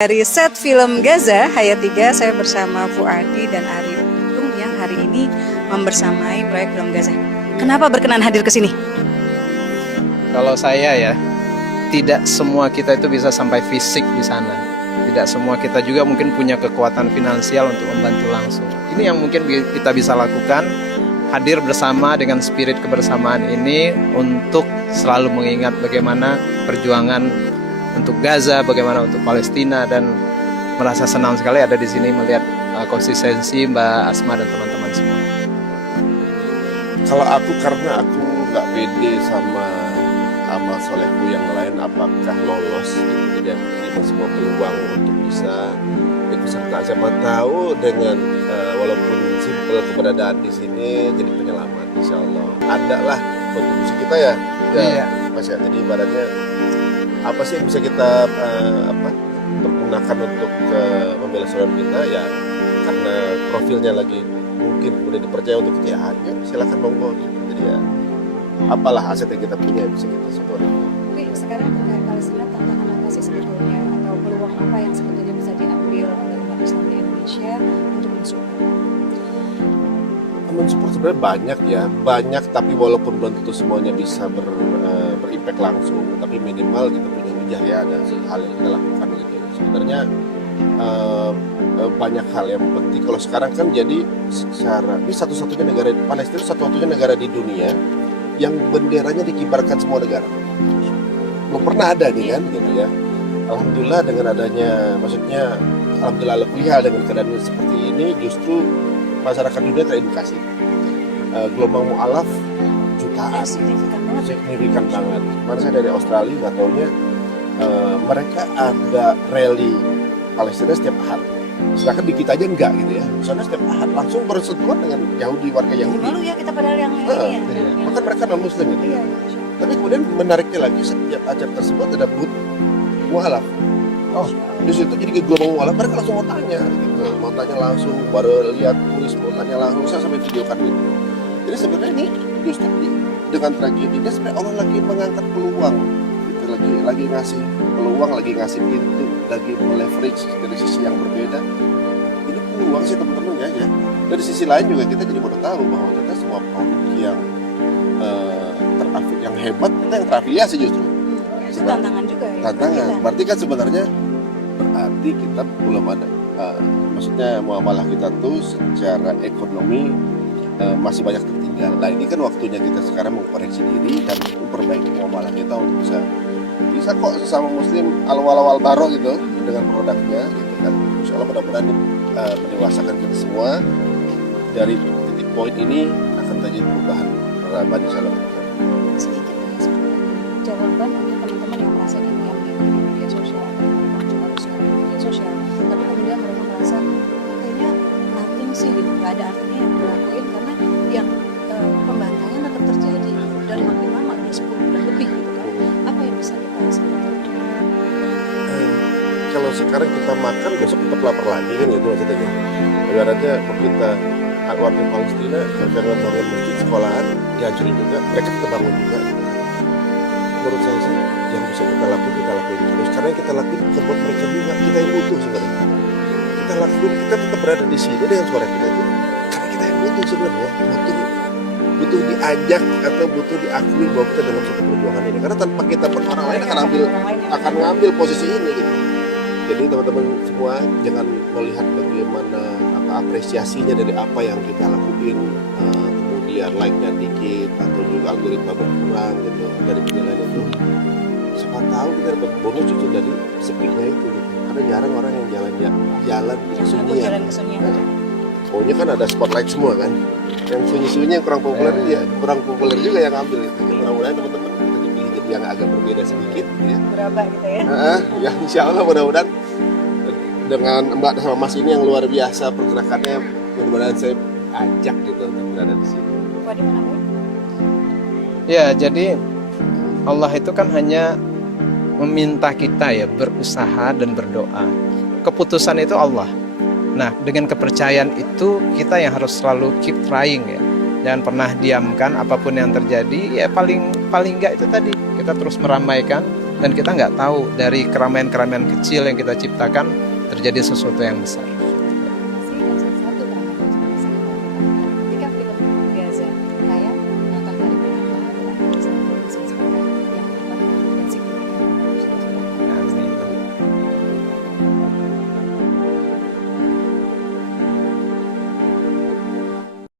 Dari set film Gaza, Hayat 3, saya bersama Fuadi dan Ari Untung yang hari ini membersamai proyek film Gaza. Kenapa berkenan hadir ke sini? Kalau saya ya, tidak semua kita itu bisa sampai fisik di sana. Tidak semua kita juga mungkin punya kekuatan finansial untuk membantu langsung. Ini yang mungkin kita bisa lakukan, hadir bersama dengan spirit kebersamaan ini untuk selalu mengingat bagaimana perjuangan untuk Gaza, bagaimana untuk Palestina, dan merasa senang sekali ada di sini melihat konsistensi Mbak Asma dan teman-teman semua. Kalau aku, karena aku nggak pede sama amal solehku yang lain, apakah lolos gitu, jadi aku terima semua peluang untuk bisa ikut serta. Siapa tahu dengan walaupun simpel keberadaan di sini jadi penyelamat, insya Allah ada lah kontribusi kita ya. Iya. Mas ya, jadi ibaratnya apa sih yang bisa kita pergunakan untuk membela saudara kita ya, karena profilnya lagi mungkin kemudian dipercaya untuk ya silakan monggo gitu. Jadi ya apalah aset yang kita punya yang bisa kita support. Tapi sekarang terkait Palestina, tantangan apa sih sebetulnya atau peluang apa yang sebetulnya bisa diambil oleh umat Islam di Indonesia untuk mensupport? Mensupport sebenarnya banyak, tapi walaupun belum tentu semuanya bisa berimpact langsung, tapi minimal kita punya hujah ya, ada hal yang kita lakukan gitu. Sebenarnya banyak hal yang penting. Kalau sekarang kan jadi secara ini satu-satunya negara, Palestina satu-satunya negara di dunia yang benderanya dikibarkan semua negara. Belum pernah ada nih kan gitu ya. Alhamdulillah dengan adanya, maksudnya alhamdulillah dengan keadaan seperti ini justru masyarakat dunia teredukasi. Gelombang mu'alaf jutaan, signifikan banget. Mana saya dari Australia, nggak taunya mereka ada rally Palestina setiap Ahad. Sedangkan di kita aja enggak gitu ya. Misalnya setiap Ahad langsung bersentuhan dengan Yahudi, warga Yahudi. Lalu ya kita padahal yang ini ya. Maka mereka non Muslim gitu. Iya. Tapi kemudian menariknya lagi, setiap acara tersebut ada booth mu'alaf. Oh, di situ jadi ke gelombang mu'alaf, mereka langsung mau tanya gitu. Mau tanya langsung, baru lihat tulis, mau tanya langsung, saya sampai videokan gitu. Jadi sebenarnya ini justru dengan tragedinya sebenarnya Allah lagi mengangkat peluang gitu, lagi ngasih peluang, lagi ngasih pintu, lagi meleverage dari sisi yang berbeda. Ini peluang sih teman-teman ya. Dari sisi lain juga kita jadi baru tahu bahwa kita semua produk yang yang hebat, kita yang terafiliasi justru. Itu tantangan juga ya. Tantangan. Berarti kan sebenarnya berarti kita belum ada, maksudnya muamalah kita tuh secara ekonomi masih banyak tertinggal. Nah ini kan waktunya kita sekarang mengkoreksi diri dan memperbaiki muamalah kita untuk bisa kok sesama Muslim awal-awal baru gitu dengan produknya gitu kan. Insya Allah mudah-mudahan mendewasakan kita semua. Dari titik poin ini akan terjadi perubahan banyak salam. Sedikit ya sebetulnya jawaban untuk teman-teman yang merasa ini yang di media sosial atau juga usaha di media sosial, tapi kemudian mereka merasa kayaknya nothing sih gitu, nggak ada artinya yang dilakuin karena yang pembantaian tetap terjadi dan makin lama udah 10 bulan lebih gitu kan. Apa yang bisa kita sampaikan? Kalau sekarang kita makan, besok tetap lapar lagi kan gitu maksudnya. Ibaratnya kalau kita warga Palestina karena bangun masjid, sekolahan dihancurin juga, mereka tetap bangun juga. Menurut saya sih yang bisa kita lakuin terus, karena yang kita lakuin bukan buat mereka juga, kita yang butuh sebenarnya. Kita lakuin, kita tetap berada di sini dengan suara kita itu karena kita yang butuh sebenarnya, butuh diajak atau butuh diakui bahwa kita dalam satu perjuangan ini. Karena tanpa kita pun orang lain akan ngambil posisi ini gitu. Jadi teman-teman semua jangan melihat bagaimana apresiasinya dari apa yang kita lakuin, kemudian like-nya dikit atau juga algoritma berkurang gitu dari penilaian itu. Siapa tahu kita dapat bonus justru dari sepinya itu gitu. Karena jarang orang yang jalan kesunyian. Pokoknya kan ada spotlight semua kan. Yang sunyi-sunyi yang kurang populer ya kurang populer juga yang ambil itu. Mudah-mudahan teman-teman kita dipilih jadi yang agak berbeda sedikit ya. Berapa gitu ya? Ya insya Allah mudah-mudahan dengan Mbak sama Mas ini yang luar biasa pergerakannya, mudah-mudahan saya ajak gitu untuk berada di sini. Waduh, kenapa? Ya, jadi Allah itu kan hanya meminta kita ya berusaha dan berdoa. Keputusan itu Allah. Nah, dengan kepercayaan itu kita yang harus selalu keep trying ya. Jangan pernah diamkan apapun yang terjadi. Ya paling enggak itu tadi kita terus meramaikan dan kita nggak tahu dari keramaian-keramaian kecil yang kita ciptakan terjadi sesuatu yang besar.